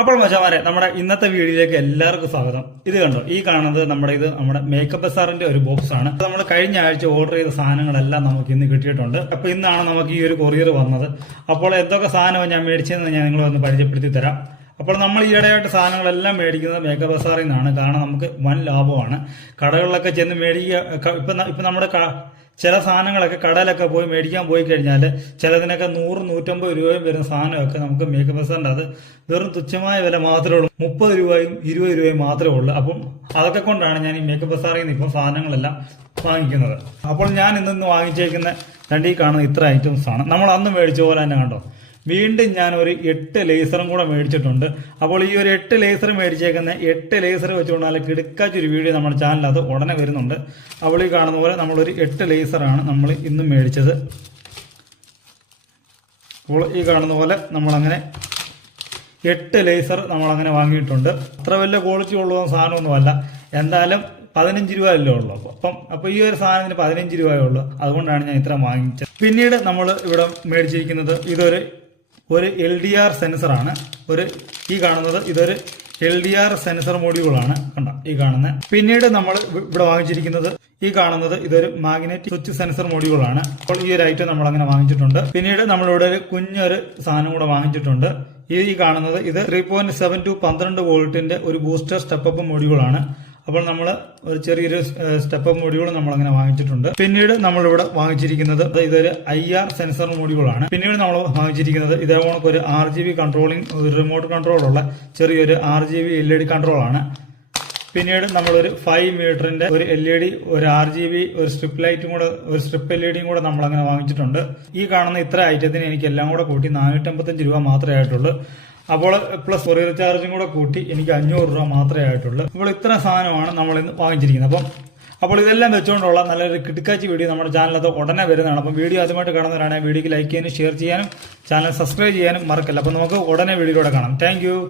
അപ്പോൾ മച്ചാമാരെ നമ്മുടെ ഇന്നത്തെ വീഡിയോയിലേക്ക് എല്ലാവർക്കും സ്വാഗതം. ഇത് കണ്ടോ ഈ കാണുന്നത് നമ്മുടെ ഇത് നമ്മുടെ മേക്കപ്പ് ബസാറിന്റെ ഒരു ബോക്സ് ആണ്. നമ്മൾ കഴിഞ്ഞ ആഴ്ച ഓർഡർ ചെയ്ത സാധനങ്ങളെല്ലാം നമുക്ക് ഇന്ന് കിട്ടിയിട്ടുണ്ട്. അപ്പൊ ഇന്നാണ് നമുക്ക് ഈ ഒരു കൊറിയർ വന്നത്. അപ്പോൾ എന്തൊക്കെ സാധനമാണ് ഞാൻ മേടിച്ചതെന്ന് ഞാൻ നിങ്ങളെ ഒന്ന് പരിചയപ്പെടുത്തി തരാം. അപ്പോൾ നമ്മൾ ഈയിടെയായിട്ട് സാധനങ്ങളെല്ലാം മേടിക്കുന്നത് മേക്കപ്പ് ബസാറിൽ നിന്നാണ്. കാരണം നമുക്ക് വൻ ലാഭമാണ്. കടകളിലൊക്കെ ചെന്ന് മേടിക്കുക ഇപ്പം ഇപ്പൊ നമ്മുടെ ചില സാധനങ്ങളൊക്കെ കടയിലൊക്കെ പോയി മേടിക്കാൻ പോയി കഴിഞ്ഞാൽ ചിലതിനൊക്കെ നൂറ് നൂറ്റമ്പത് രൂപയും വരുന്ന സാധനമൊക്കെ നമുക്ക് മേക്കപ്പ് സെന്റ് അത് വെറും തുച്ഛമായ വില മാത്രമേ ഉള്ളൂ. മുപ്പത് രൂപയും ഇരുപത് രൂപയും മാത്രമേ ഉള്ളൂ. അപ്പം അതൊക്കെ കൊണ്ടാണ് ഞാൻ ഈ മേക്കപ്പ് ബസാറിൽ നിന്ന് ഇപ്പം സാധനങ്ങളെല്ലാം വാങ്ങിക്കുന്നത്. അപ്പോൾ ഞാൻ ഇന്ന് വാങ്ങിച്ചേക്കുന്ന രണ്ടീ കാണുന്ന ഇത്ര ഐറ്റംസ് ആണ്. നമ്മൾ അന്ന് മേടിച്ച പോലെ തന്നെ കണ്ടോ? വീണ്ടും ഞാൻ ഒരു എട്ട് ലേസറും കൂടെ മേടിച്ചിട്ടുണ്ട്. അപ്പോൾ ഈ ഒരു എട്ട് ലേസർ മേടിച്ചേക്കുന്ന എട്ട് ലേസർ വെച്ചുകൊണ്ട് നല്ല കിടക്കാച്ചൊരു വീഡിയോ നമ്മുടെ ചാനലിൽ അത് ഉടനെ വരുന്നുണ്ട്. അപ്പോൾ ഈ കാണുന്ന പോലെ നമ്മളൊരു എട്ട് ലേസറാണ് നമ്മൾ ഇന്ന് മേടിച്ചത്. അപ്പോൾ ഈ കാണുന്ന പോലെ നമ്മളങ്ങനെ എട്ട് ലേസർ നമ്മളങ്ങനെ വാങ്ങിയിട്ടുണ്ട്. അത്ര വലിയ ക്വാളിറ്റി ഉള്ള സാധനമൊന്നുമല്ല എന്തായാലും പതിനഞ്ച് രൂപ അല്ലേ ഉള്ളൂ. അപ്പം അപ്പം ഈ ഒരു സാധനത്തിന് പതിനഞ്ച് രൂപയേ ഉള്ളൂ. അതുകൊണ്ടാണ് ഞാൻ ഇത്ര വാങ്ങിച്ചത്. പിന്നീട് നമ്മൾ ഇവിടെ മേടിച്ചിരിക്കുന്നത് ഇതൊരു ഒരു എൽ ഡി ആർ സെൻസറാണ് ഒരു ഈ കാണുന്നത് ഇതൊരു എൽ ഡി ആർ സെൻസർ മോഡ്യൂളാണ് കണ്ട? ഈ കാണുന്നത് പിന്നീട് നമ്മൾ ഇവിടെ വാങ്ങിച്ചിരിക്കുന്നത് ഈ കാണുന്നത് ഇതൊരു മാഗ്നറ്റിക് സ്വിച്ച് സെൻസർ മോഡ്യൂളാണ് അപ്പോൾ ഈ ഒരു ഐറ്റം നമ്മൾ അങ്ങനെ വാങ്ങിച്ചിട്ടുണ്ട്. പിന്നീട് നമ്മളിവിടെ ഒരു കുഞ്ഞൊരു സാധനം കൂടെ വാങ്ങിച്ചിട്ടുണ്ട്. ഈ കാണുന്നത് ഇത് ത്രീ പോയിന്റ് സെവൻ ടു പന്ത്രണ്ട് വോൾട്ടിന്റെ ഒരു ബൂസ്റ്റർ സ്റ്റെപ്പ് മൊഡ്യൂളാണ് അപ്പോൾ നമ്മൾ ഒരു ചെറിയൊരു സ്റ്റെപ്പ് മോഡ്യൂൾ നമ്മൾ അങ്ങനെ വാങ്ങിച്ചിട്ടുണ്ട്. പിന്നീട് നമ്മൾ ഇവിടെ വാങ്ങിച്ചിരിക്കുന്നത് ഇതൊരു ഐ ആർ സെൻസർ മൊഡ്യൂളാണ് പിന്നീട് നമ്മൾ വാങ്ങിച്ചിരിക്കുന്നത് ഇതേ കണക്ക് ഒരു ആർ ജി ബി കൺട്രോളിംഗ് ഒരു റിമോട്ട് കൺട്രോളുള്ള ചെറിയൊരു R G B L E D കൺട്രോളാണ് പിന്നീട് നമ്മളൊരു ഫൈവ് മീറ്ററിന്റെ ഒരു എൽ ഇ ഡി ഒരു ആർ ജി ബി ഒരു സ്ട്രിപ്പ് ലൈറ്റും കൂടെ ഒരു സ്ട്രിപ്പ് എൽ ഇ ഡിയും കൂടെ നമ്മൾ അങ്ങനെ വാങ്ങിച്ചിട്ടുണ്ട്. ഈ കാണുന്ന ഇത്ര ഐറ്റത്തിന് എനിക്ക് എല്ലാം കൂടെ കൂട്ടി നാനൂറ്റമ്പത്തഞ്ച് രൂപ മാത്രമേ ആയിട്ടുള്ളൂ. അപ്പോൾ പ്ലസ് കൊറിയർ ചാർജും കൂടെ കൂട്ടി എനിക്ക് അഞ്ഞൂറ് രൂപ മാത്രമേ ആയിട്ടുള്ളൂ. അപ്പോൾ ഇത്ര സാധനമാണ് നമ്മൾ ഇന്ന് വാങ്ങിച്ചിരിക്കുന്നത്. അപ്പം അപ്പോൾ ഇതെല്ലാം വെച്ചുകൊണ്ടുള്ള നല്ലൊരു കിടക്കാച്ചി വീഡിയോ നമ്മുടെ ചാനലത്ത് ഉടനെ വരുന്നതാണ്. അപ്പം വീഡിയോ ആദ്യമായിട്ട് കാണുന്നവരാണെങ്കിൽ വീഡിയോക്ക് ലൈക്ക് ചെയ്യാനും ഷെയർ ചെയ്യാനും ചാനൽ സബ്സ്ക്രൈബ് ചെയ്യാനും മറക്കല്ല. അപ്പം നമുക്ക് ഉടനെ വീഡിയോയിലൂടെ കാണാം. താങ്ക്